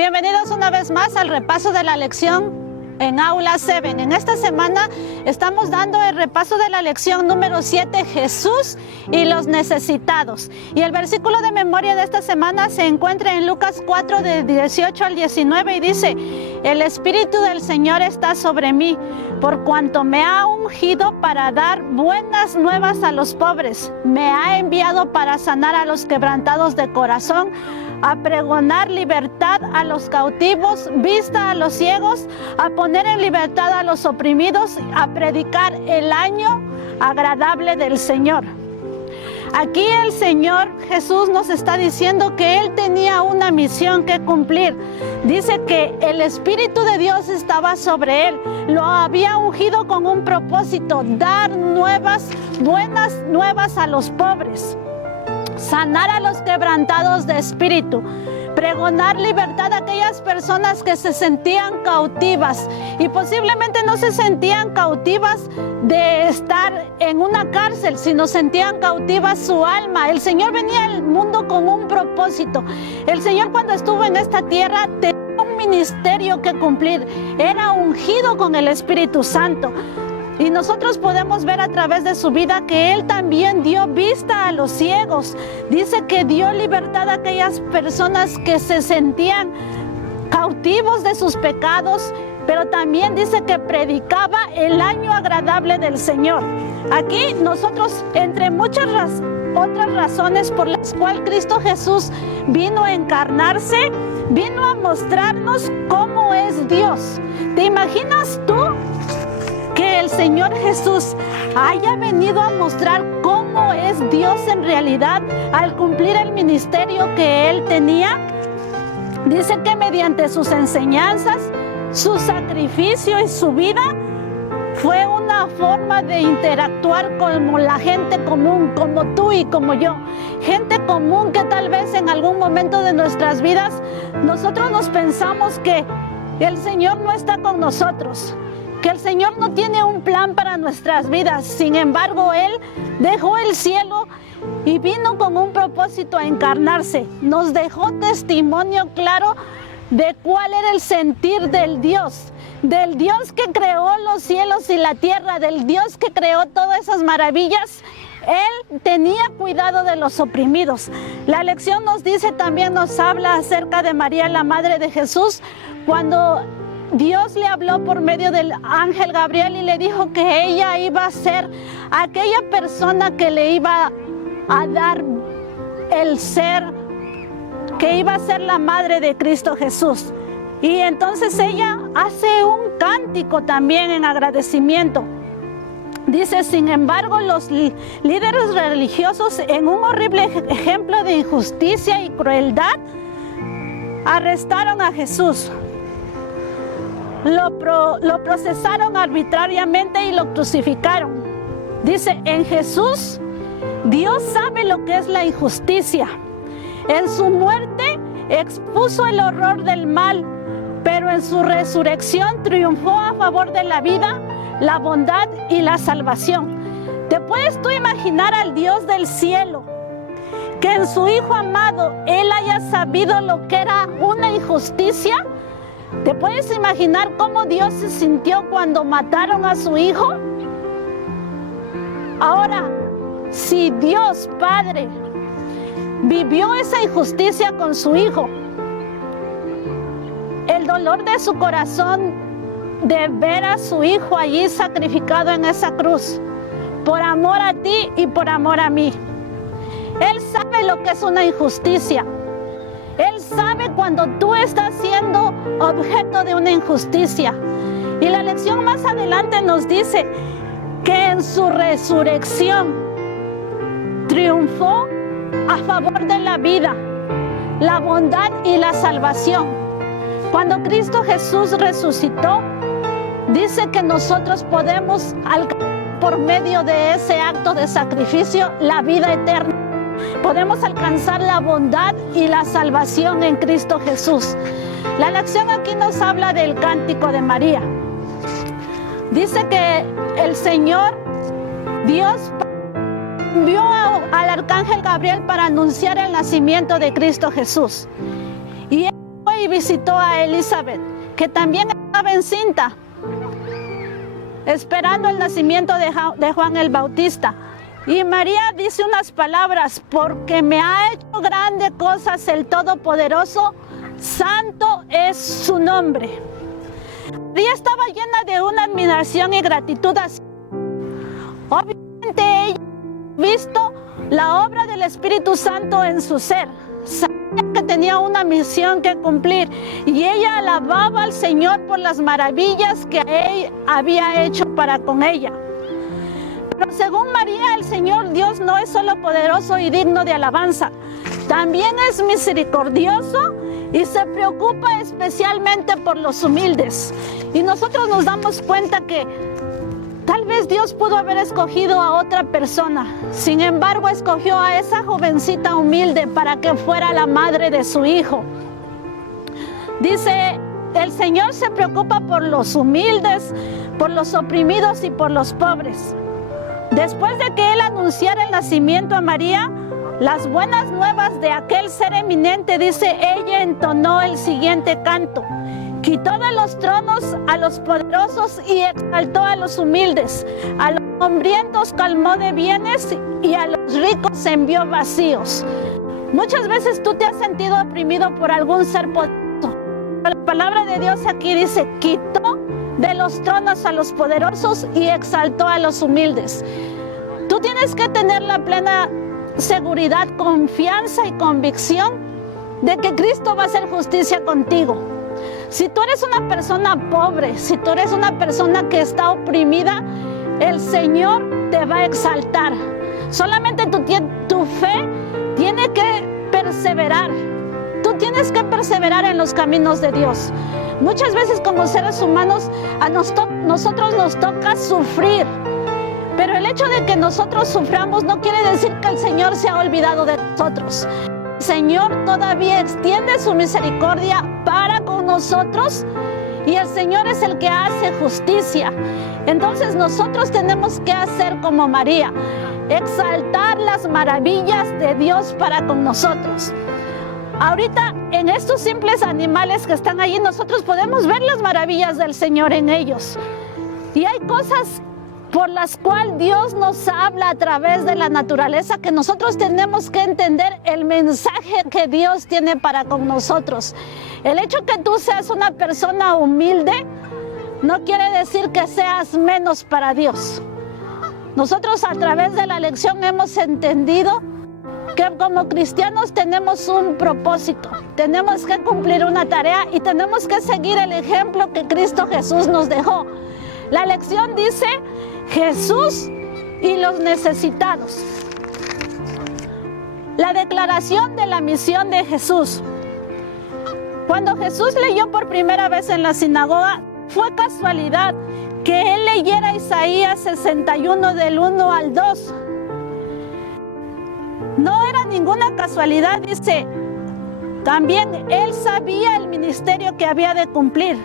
Bienvenidos una vez más al repaso de la lección en Aula 7. En esta semana estamos dando el repaso de la lección número 7, Jesús y los necesitados. Y el versículo de memoria de esta semana se encuentra en Lucas 4, de 18 al 19, y dice: el Espíritu del Señor está sobre mí, por cuanto me ha ungido para dar buenas nuevas a los pobres. Me ha enviado para sanar a los quebrantados de corazón, a pregonar libertad a los cautivos, vista a los ciegos, a poner en libertad a los oprimidos, a predicar el año agradable del Señor. Aquí el Señor Jesús nos está diciendo que Él tenía una misión que cumplir. Dice que el Espíritu de Dios estaba sobre Él. Lo había ungido con un propósito: dar buenas nuevas a los pobres, sanar a los quebrantados de espíritu, pregonar libertad a aquellas personas que se sentían cautivas y posiblemente no se sentían cautivas de estar en una cárcel, sino sentían cautivas su alma. El Señor venía al mundo con un propósito. El Señor, cuando estuvo en esta tierra, tenía un ministerio que cumplir. Era ungido con el Espíritu Santo. Y nosotros podemos ver a través de su vida que Él también dio vista a los ciegos. Dice que dio libertad a aquellas personas que se sentían cautivos de sus pecados, pero también dice que predicaba el año agradable del Señor. Aquí nosotros, entre muchas otras razones por las cuales Cristo Jesús vino a encarnarse, vino a mostrarnos cómo es Dios. ¿Te imaginas tú que el Señor Jesús haya venido a mostrar cómo es Dios en realidad al cumplir el ministerio que Él tenía? Dice que mediante sus enseñanzas, su sacrificio y su vida fue una forma de interactuar como la gente común, como tú y como yo. Gente común que tal vez en algún momento de nuestras vidas nosotros nos pensamos que el Señor no está con nosotros, que el Señor no tiene un plan para nuestras vidas. Sin embargo, Él dejó el cielo y vino con un propósito a encarnarse. Nos dejó testimonio claro de cuál era el sentir del Dios que creó los cielos y la tierra, del Dios que creó todas esas maravillas. Él tenía cuidado de los oprimidos. La lección nos dice, también nos habla acerca de María, la madre de Jesús, cuando Dios le habló por medio del ángel Gabriel y le dijo que ella iba a ser aquella persona que le iba a dar el ser, que iba a ser la madre de Cristo Jesús. Y entonces ella hace un cántico también en agradecimiento. Dice: sin embargo, los líderes religiosos, en un horrible ejemplo de injusticia y crueldad, arrestaron a Jesús. Lo procesaron arbitrariamente y lo crucificaron. Dice: en Jesús, Dios sabe lo que es la injusticia. En su muerte expuso el horror del mal, pero en su resurrección triunfó a favor de la vida, la bondad y la salvación. ¿Te puedes tú imaginar al Dios del cielo, que en su Hijo amado Él haya sabido lo que era una injusticia? ¿Te puedes imaginar cómo Dios se sintió cuando mataron a su Hijo? Ahora, si Dios Padre vivió esa injusticia con su Hijo, el dolor de su corazón de ver a su Hijo allí sacrificado en esa cruz, por amor a ti y por amor a mí. Él sabe lo que es una injusticia. Él sabe cuando tú estás siendo objeto de una injusticia. Y la lección más adelante nos dice que en su resurrección triunfó a favor de la vida, la bondad y la salvación. Cuando Cristo Jesús resucitó, dice que nosotros podemos alcanzar por medio de ese acto de sacrificio la vida eterna. Podemos alcanzar la bondad y la salvación en Cristo Jesús. La lección aquí nos habla del cántico de María. Dice que el Señor, Dios, envió al arcángel Gabriel para anunciar el nacimiento de Cristo Jesús. Y él fue y visitó a Elizabeth, que también estaba encinta, esperando el nacimiento de Juan el Bautista. Y María dice unas palabras: porque me ha hecho grandes cosas el Todopoderoso, santo es su nombre. María estaba llena de una admiración y gratitud. Obviamente ella ha visto la obra del Espíritu Santo en su ser. Sabía que tenía una misión que cumplir y ella alababa al Señor por las maravillas que Él había hecho para con ella. Pero según María, el Señor Dios no es solo poderoso y digno de alabanza, también es misericordioso y se preocupa especialmente por los humildes. Y nosotros nos damos cuenta que tal vez Dios pudo haber escogido a otra persona, sin embargo escogió a esa jovencita humilde para que fuera la madre de su hijo. Dice, el Señor se preocupa por los humildes, por los oprimidos y por los pobres. Después de que Él anunciara el nacimiento a María, las buenas nuevas de aquel ser eminente, dice, ella entonó el siguiente canto: quitó de los tronos a los poderosos y exaltó a los humildes, a los hambrientos calmó de bienes y a los ricos envió vacíos. Muchas veces tú te has sentido oprimido por algún ser poderoso. La palabra de Dios aquí dice: quitó de los tronos a los poderosos y exaltó a los humildes. Tú tienes que tener la plena seguridad, confianza y convicción de que Cristo va a hacer justicia contigo. Si tú eres una persona pobre, si tú eres una persona que está oprimida, el Señor te va a exaltar. Solamente tu fe tiene que perseverar. Tú tienes que perseverar en los caminos de Dios. Muchas veces como seres humanos a nosotros nos toca sufrir. Pero el hecho de que nosotros suframos no quiere decir que el Señor se ha olvidado de nosotros. El Señor todavía extiende su misericordia para con nosotros y el Señor es el que hace justicia. Entonces nosotros tenemos que hacer como María, exaltar las maravillas de Dios para con nosotros. Ahorita en estos simples animales que están allí, nosotros podemos ver las maravillas del Señor en ellos. Y hay cosas por las cuales Dios nos habla a través de la naturaleza, que nosotros tenemos que entender el mensaje que Dios tiene para con nosotros. El hecho que tú seas una persona humilde no quiere decir que seas menos para Dios. Nosotros a través de la lección hemos entendido que como cristianos tenemos un propósito, tenemos que cumplir una tarea y tenemos que seguir el ejemplo que Cristo Jesús nos dejó. La lección dice: Jesús y los necesitados. La declaración de la misión de Jesús. Cuando Jesús leyó por primera vez en la sinagoga, fue casualidad que él leyera Isaías 61 del 1 al 2. No era ninguna casualidad, dice. También él sabía el ministerio que había de cumplir.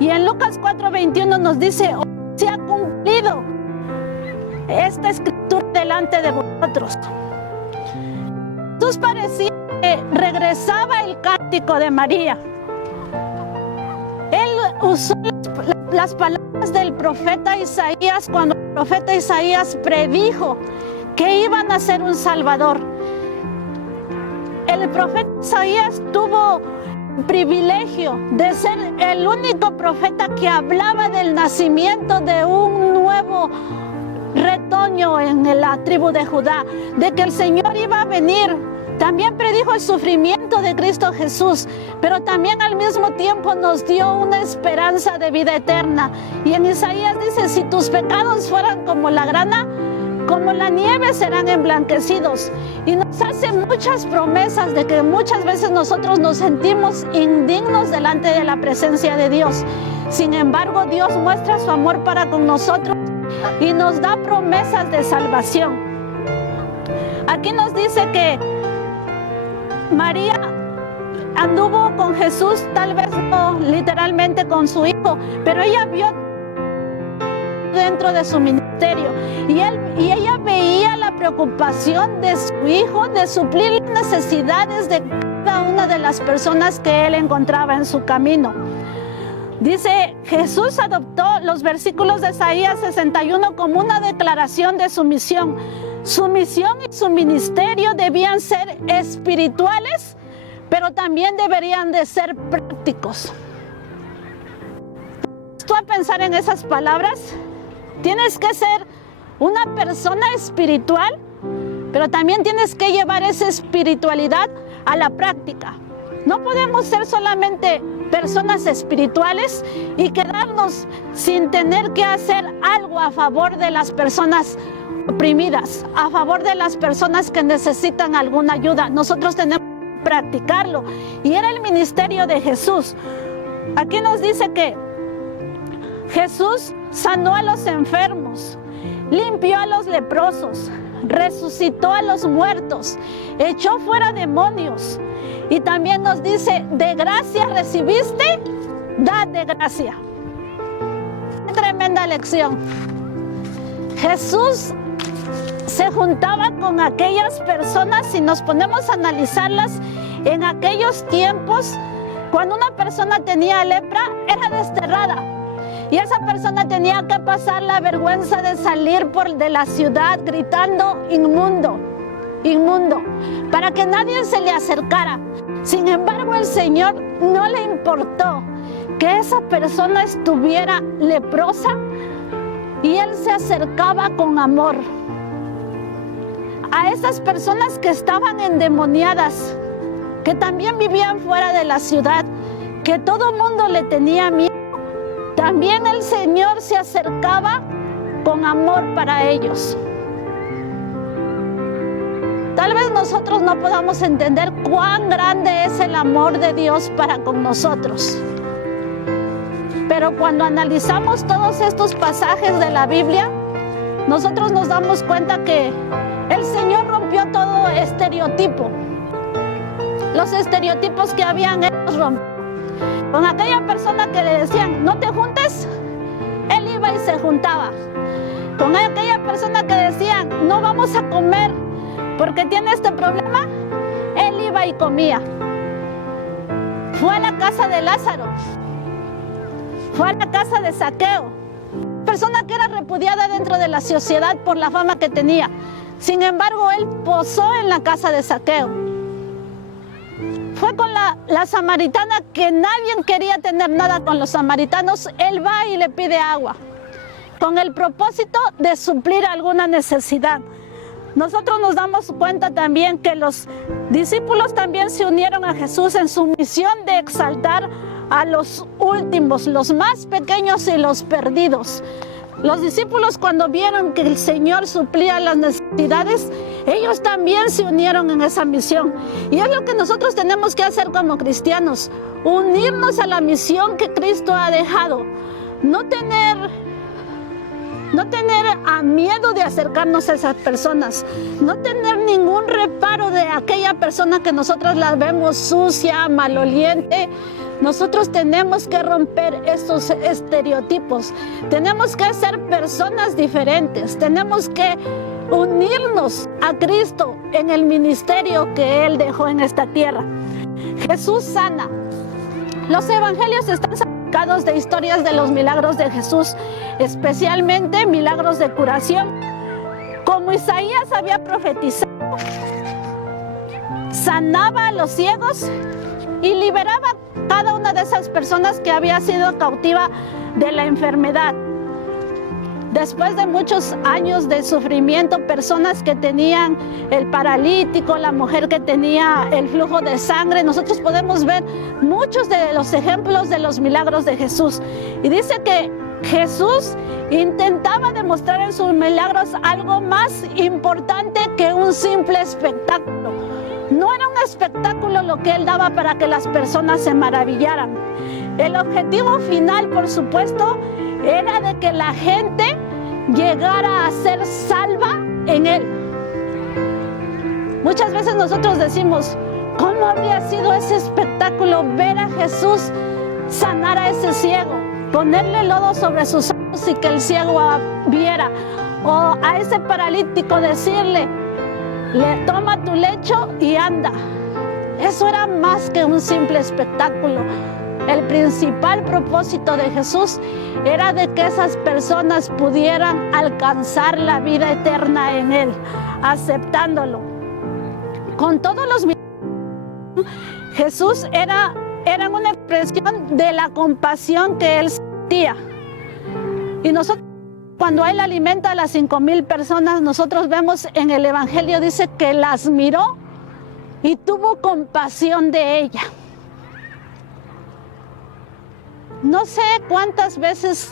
Y en Lucas 4:21 nos dice: hoy se ha cumplido esta escritura delante de vosotros. Jesús parecía que regresaba el cántico de María. Él usó las palabras del profeta Isaías cuando el profeta Isaías predijo que iban a ser un Salvador. El profeta Isaías tuvo el privilegio de ser el único profeta que hablaba del nacimiento de un nuevo retoño en la tribu de Judá, de que el Señor iba a venir. También predijo el sufrimiento de Cristo Jesús, pero también al mismo tiempo nos dio una esperanza de vida eterna. Y en Isaías dice: si tus pecados fueran como la grana, como la nieve serán emblanquecidos. Y nos hace muchas promesas de que muchas veces nosotros nos sentimos indignos delante de la presencia de Dios. Sin embargo, Dios muestra su amor para con nosotros y nos da promesas de salvación. Aquí nos dice que María anduvo con Jesús, tal vez no literalmente con su hijo, pero ella vio dentro de su ministerio y ella veía la preocupación de su hijo de suplir las necesidades de cada una de las personas que él encontraba en su camino. Dice, Jesús adoptó los versículos de Isaías 61 como una declaración de su misión. Su misión y su ministerio debían ser espirituales, pero también deberían de ser prácticos. Tú a pensar en esas palabras, tienes que ser una persona espiritual, pero también tienes que llevar esa espiritualidad a la práctica. No podemos ser solamente personas espirituales y quedarnos sin tener que hacer algo a favor de las personas oprimidas, a favor de las personas que necesitan alguna ayuda. Nosotros tenemos que practicarlo, y era el ministerio de Jesús. Aquí nos dice que Jesús sanó a los enfermos, limpió a los leprosos, resucitó a los muertos, echó fuera demonios, y también nos dice, de gracia recibiste, dad de gracia. Qué tremenda lección. Jesús se juntaba con aquellas personas, si nos ponemos a analizarlas, en aquellos tiempos, cuando una persona tenía lepra, era desterrada. Y esa persona tenía que pasar la vergüenza de salir de la ciudad gritando inmundo, inmundo, para que nadie se le acercara. Sin embargo, el Señor no le importó que esa persona estuviera leprosa, y Él se acercaba con amor a esas personas que estaban endemoniadas, que también vivían fuera de la ciudad, que todo mundo le tenía miedo. También el Señor se acercaba con amor para ellos. Tal vez nosotros no podamos entender cuán grande es el amor de Dios para con nosotros. Pero cuando analizamos todos estos pasajes de la Biblia, nosotros nos damos cuenta que el Señor rompió todo estereotipo. Los estereotipos que habían, Él los rompió. Con aquella persona que le decían, no te juntes, Él iba y se juntaba. Con aquella persona que decían, no vamos a comer porque tiene este problema, Él iba y comía. Fue a la casa de Lázaro, fue a la casa de Zaqueo, persona que era repudiada dentro de la sociedad por la fama que tenía. Sin embargo, Él posó en la casa de Zaqueo. Fue con la samaritana, que nadie quería tener nada con los samaritanos. Él va y le pide agua, con el propósito de suplir alguna necesidad. Nosotros nos damos cuenta también que los discípulos también se unieron a Jesús en su misión de exaltar a los últimos, los más pequeños y los perdidos. Los discípulos, cuando vieron que el Señor suplía las necesidades, ellos también se unieron en esa misión. Y es lo que nosotros tenemos que hacer como cristianos, unirnos a la misión que Cristo ha dejado. No tener miedo de acercarnos a esas personas, no tener ningún reparo de aquella persona que nosotros la vemos sucia, maloliente. Nosotros tenemos que romper estos estereotipos, tenemos que ser personas diferentes, tenemos que unirnos a Cristo en el ministerio que Él dejó en esta tierra. Jesús sana. Los evangelios están sacados de historias de los milagros de Jesús, especialmente milagros de curación. Como Isaías había profetizado, sanaba a los ciegos y liberaba a cada una de esas personas que había sido cautiva de la enfermedad. Después de muchos años de sufrimiento, personas que tenían el paralítico, la mujer que tenía el flujo de sangre, nosotros podemos ver muchos de los ejemplos de los milagros de Jesús. Y dice que Jesús intentaba demostrar en sus milagros algo más importante que un simple espectáculo. No era un espectáculo lo que Él daba para que las personas se maravillaran. El objetivo final, por supuesto, era de que la gente llegara a ser salva en Él. Muchas veces nosotros decimos, ¿cómo habría sido ese espectáculo ver a Jesús sanar a ese ciego, ponerle lodo sobre sus ojos y que el ciego viera? O a ese paralítico decirle, le toma tu lecho y anda. Eso era más que un simple espectáculo. El principal propósito de Jesús era de que esas personas pudieran alcanzar la vida eterna en Él, aceptándolo. Con todos los milagros, Jesús era una expresión de la compasión que Él sentía. Y nosotros, cuando Él alimenta a las 5,000 personas, nosotros vemos en el Evangelio, dice que las miró y tuvo compasión de ella. No sé cuántas veces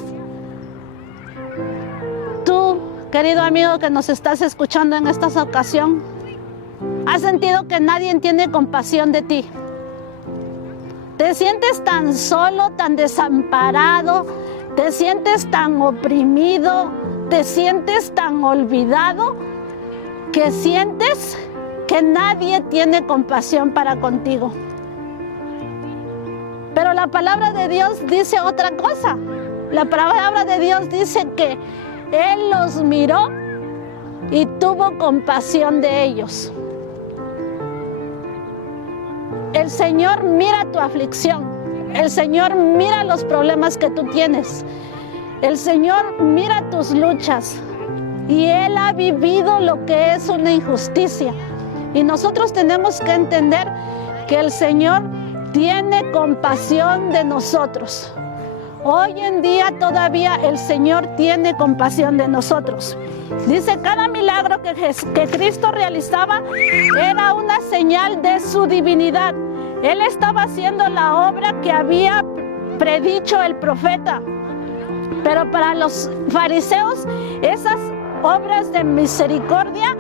tú, querido amigo que nos estás escuchando en esta ocasión, has sentido que nadie tiene compasión de ti. Te sientes tan solo, tan desamparado, te sientes tan oprimido, te sientes tan olvidado, que sientes que nadie tiene compasión para contigo. Pero la palabra de Dios dice otra cosa. La palabra de Dios dice que Él los miró y tuvo compasión de ellos. El Señor mira tu aflicción. El Señor mira los problemas que tú tienes. El Señor mira tus luchas. Y Él ha vivido lo que es una injusticia. Y nosotros tenemos que entender que el Señor tiene compasión de nosotros. Hoy en día todavía el Señor tiene compasión de nosotros. Dice, cada milagro que Cristo realizaba era una señal de su divinidad. Él estaba haciendo la obra que había predicho el profeta. Pero para los fariseos, esas obras de misericordia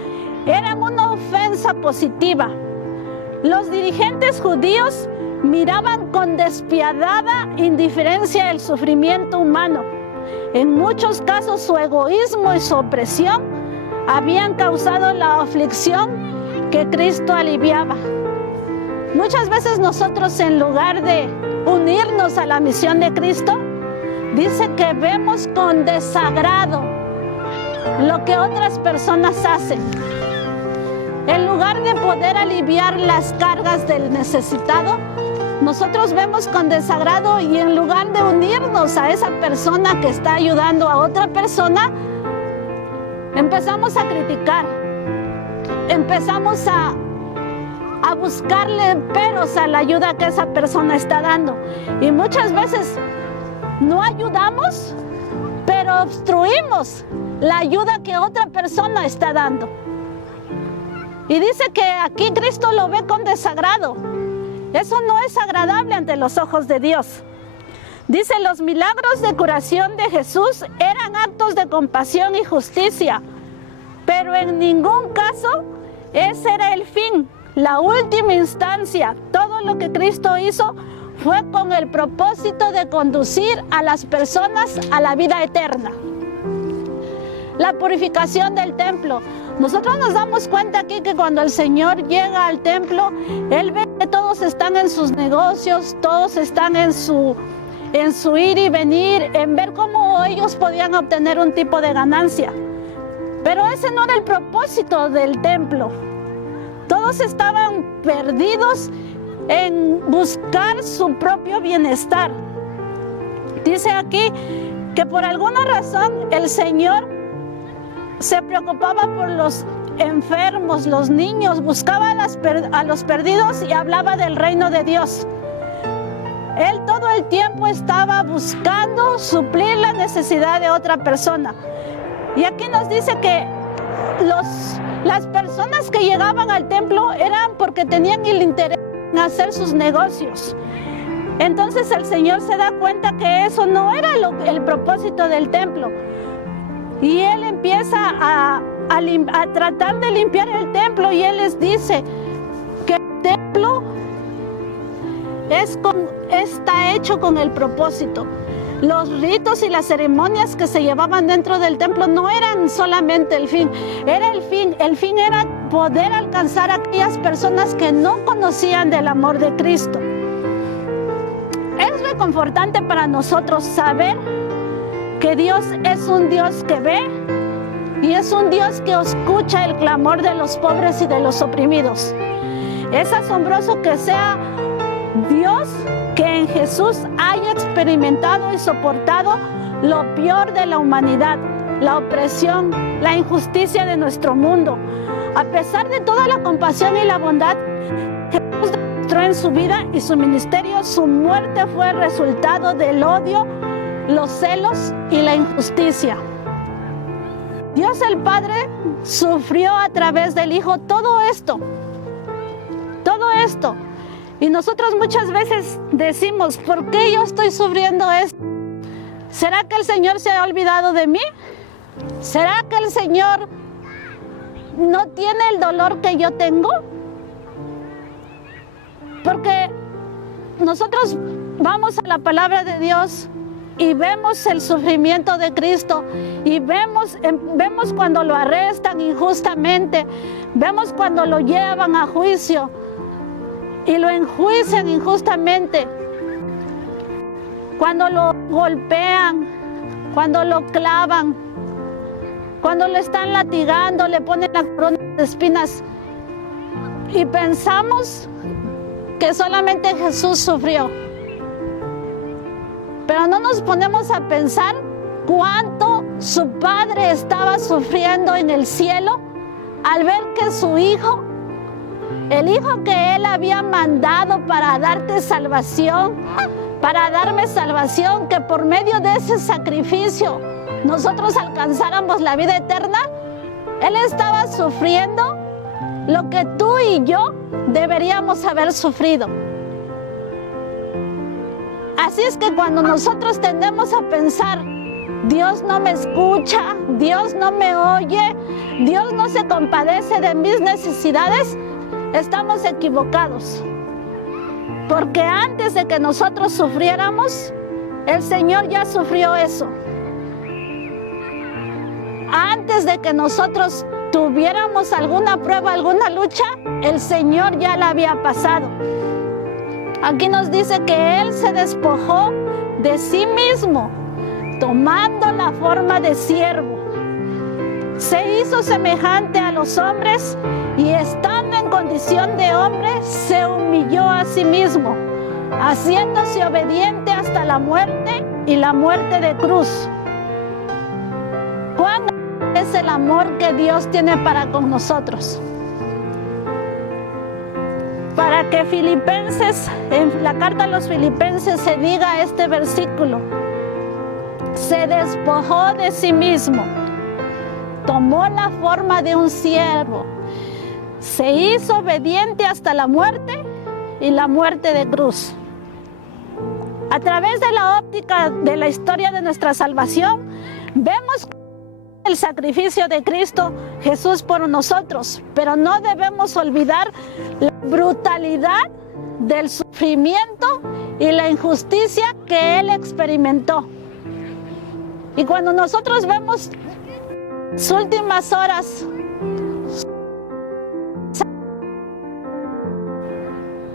eran una ofensa positiva. Los dirigentes judíos miraban con despiadada indiferencia el sufrimiento humano. En muchos casos su egoísmo y su opresión habían causado la aflicción que Cristo aliviaba. Muchas veces nosotros, en lugar de unirnos a la misión de Cristo, dice que vemos con desagrado lo que otras personas hacen. En lugar de poder aliviar las cargas del necesitado, nosotros vemos con desagrado, y en lugar de unirnos a esa persona que está ayudando a otra persona, empezamos a criticar, empezamos a buscarle peros a la ayuda que esa persona está dando. Y muchas veces no ayudamos, pero obstruimos la ayuda que otra persona está dando. Y dice que aquí Cristo lo ve con desagrado. Eso no es agradable ante los ojos de Dios. Dice, los milagros de curación de Jesús eran actos de compasión y justicia, pero en ningún caso ese era el fin, la última instancia. Todo lo que Cristo hizo fue con el propósito de conducir a las personas a la vida eterna. La purificación del templo. Nosotros nos damos cuenta aquí que cuando el Señor llega al templo, Él ve que todos están en sus negocios, todos están en su ir y venir, en ver cómo ellos podían obtener un tipo de ganancia. Pero ese no era el propósito del templo. Todos estaban perdidos en buscar su propio bienestar. Dice aquí que por alguna razón el Señor se preocupaba por los enfermos, los niños, buscaba a los perdidos y hablaba del reino de Dios. Él todo el tiempo estaba buscando suplir la necesidad de otra persona. Y aquí nos dice que las personas que llegaban al templo eran porque tenían el interés en hacer sus negocios. Entonces el Señor se da cuenta que eso no era el propósito del templo. Y Él empieza a tratar de limpiar el templo, y Él les dice que el templo está hecho con el propósito. Los ritos y las ceremonias que se llevaban dentro del templo no eran solamente el fin, era el fin. El fin era poder alcanzar a aquellas personas que no conocían del amor de Cristo. Es reconfortante para nosotros saber que Dios es un Dios que ve y es un Dios que escucha el clamor de los pobres y de los oprimidos. Es asombroso que sea Dios que en Jesús haya experimentado y soportado lo peor de la humanidad, la opresión, la injusticia de nuestro mundo. A pesar de toda la compasión y la bondad que Jesús demostró en su vida y su ministerio, su muerte fue el resultado del odio, los celos y la injusticia. Dios el Padre sufrió a través del Hijo todo esto. Y nosotros muchas veces decimos, ¿por qué yo estoy sufriendo esto? ¿Será que el Señor se ha olvidado de mí? ¿Será que el Señor no tiene el dolor que yo tengo? Porque nosotros vamos a la palabra de Dios y vemos el sufrimiento de Cristo y vemos cuando lo arrestan injustamente, vemos cuando lo llevan a juicio y lo enjuician injustamente, cuando lo golpean, cuando lo clavan, cuando lo están latigando, le ponen la corona de espinas y pensamos que solamente Jesús sufrió. Pero no nos ponemos a pensar cuánto su Padre estaba sufriendo en el cielo al ver que su Hijo, el Hijo que Él había mandado para darte salvación, para darme salvación, que por medio de ese sacrificio nosotros alcanzáramos la vida eterna, Él estaba sufriendo lo que tú y yo deberíamos haber sufrido. Así es que cuando nosotros tendemos a pensar, Dios no me escucha, Dios no me oye, Dios no se compadece de mis necesidades, estamos equivocados. Porque antes de que nosotros sufriéramos, el Señor ya sufrió eso. Antes de que nosotros tuviéramos alguna prueba, alguna lucha, el Señor ya la había pasado. Aquí nos dice que Él se despojó de sí mismo, tomando la forma de siervo. Se hizo semejante a los hombres y estando en condición de hombre, se humilló a sí mismo, haciéndose obediente hasta la muerte y la muerte de cruz. ¿Cuán es el amor que Dios tiene para con nosotros? Para que Filipenses, en la carta a los Filipenses se diga este versículo: se despojó de sí mismo, tomó la forma de un siervo, se hizo obediente hasta la muerte y la muerte de cruz. A través de la óptica de la historia de nuestra salvación, vemos el sacrificio de Cristo Jesús por nosotros, pero no debemos olvidar la brutalidad del sufrimiento y la injusticia que Él experimentó. Y cuando nosotros vemos sus últimas horas,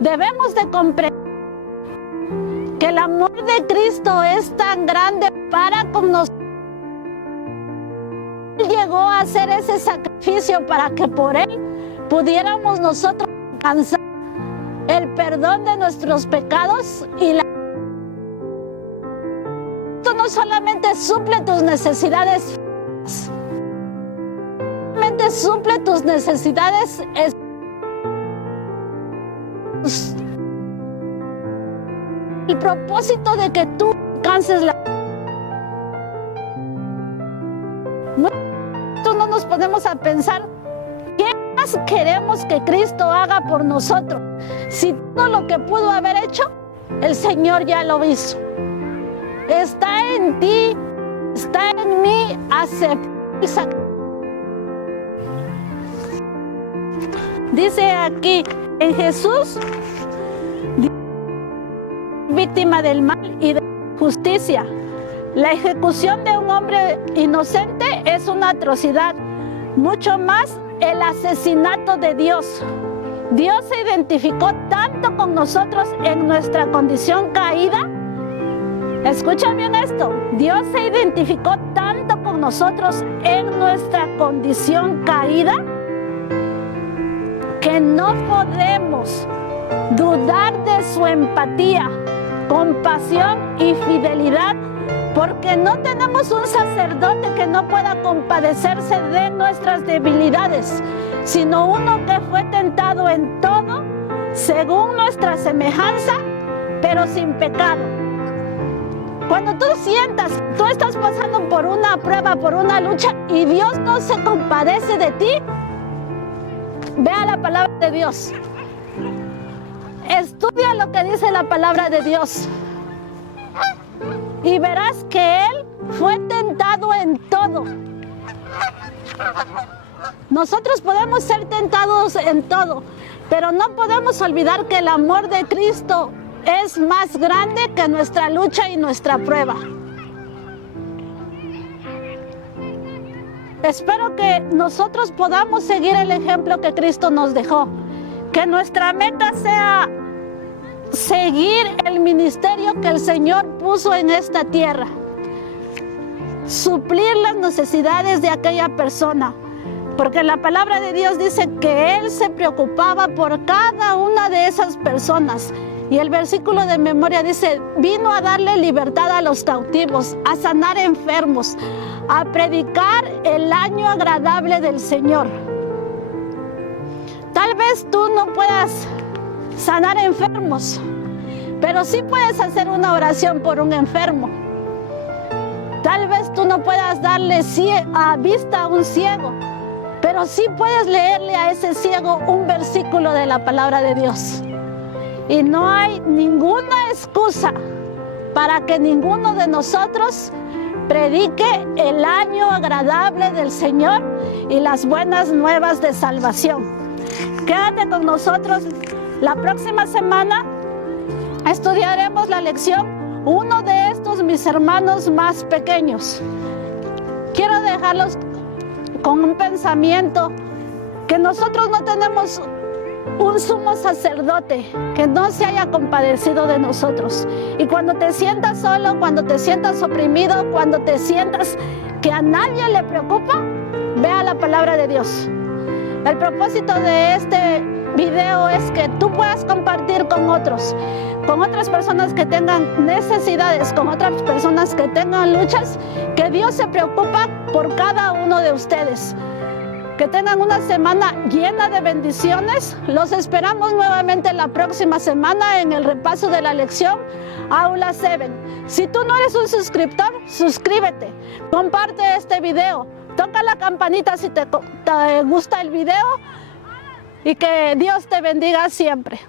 debemos de comprender que el amor de Cristo es tan grande para con nosotros. Él llegó a hacer ese sacrificio para que por Él pudiéramos nosotros alcanzar el perdón de nuestros pecados y esto no solamente suple tus necesidades, solamente suple tus necesidades el propósito de que tú alcances la. No nos ponemos a pensar qué más queremos que Cristo haga por nosotros, si todo lo que pudo haber hecho el Señor ya lo hizo. Está en ti, está en mí aceptar el sacrificio. Dice aquí en Jesús, víctima del mal y de la justicia. La ejecución de un hombre inocente es una atrocidad, mucho más el asesinato de Dios. Dios se identificó tanto con nosotros en nuestra condición caída. Escuchen bien esto, Dios se identificó tanto con nosotros en nuestra condición caída que no podemos dudar de su empatía, compasión y fidelidad, porque no tenemos un sacerdote que no pueda compadecerse de nuestras debilidades, sino uno que fue tentado en todo, según nuestra semejanza, pero sin pecado. Cuando tú sientas, tú estás pasando por una prueba, por una lucha, y Dios no se compadece de ti, ve a la palabra de Dios. Estudia lo que dice la palabra de Dios y verás que Él fue tentado en todo. Nosotros podemos ser tentados en todo, pero no podemos olvidar que el amor de Cristo es más grande que nuestra lucha y nuestra prueba. Espero que nosotros podamos seguir el ejemplo que Cristo nos dejó. Que nuestra meta sea seguir el ministerio que el Señor puso en esta tierra. Suplir las necesidades de aquella persona. Porque la palabra de Dios dice que Él se preocupaba por cada una de esas personas. Y el versículo de memoria dice, vino a darle libertad a los cautivos, a sanar enfermos, a predicar el año agradable del Señor. Tal vez tú no puedas sanar enfermos, pero sí puedes hacer una oración por un enfermo. Tal vez tú no puedas darle vista a un ciego, pero sí puedes leerle a ese ciego un versículo de la palabra de Dios. Y no hay ninguna excusa para que ninguno de nosotros predique el año agradable del Señor y las buenas nuevas de salvación. Quédate con nosotros. La próxima semana estudiaremos la lección, uno de estos mis hermanos más pequeños. Quiero dejarlos con un pensamiento, que nosotros no tenemos un sumo sacerdote que no se haya compadecido de nosotros. Y cuando te sientas solo, cuando te sientas oprimido, cuando te sientas que a nadie le preocupa, ve a la palabra de Dios. El propósito de este video es que tú puedas compartir con otras personas que tengan necesidades, con otras personas que tengan luchas, que Dios se preocupa por cada uno de ustedes. Que tengan una semana llena de bendiciones. Los esperamos nuevamente la próxima semana en el repaso de la lección Aula 7. Si tú no eres un suscriptor, suscríbete, comparte este video, toca la campanita si te gusta el video, y que Dios te bendiga siempre.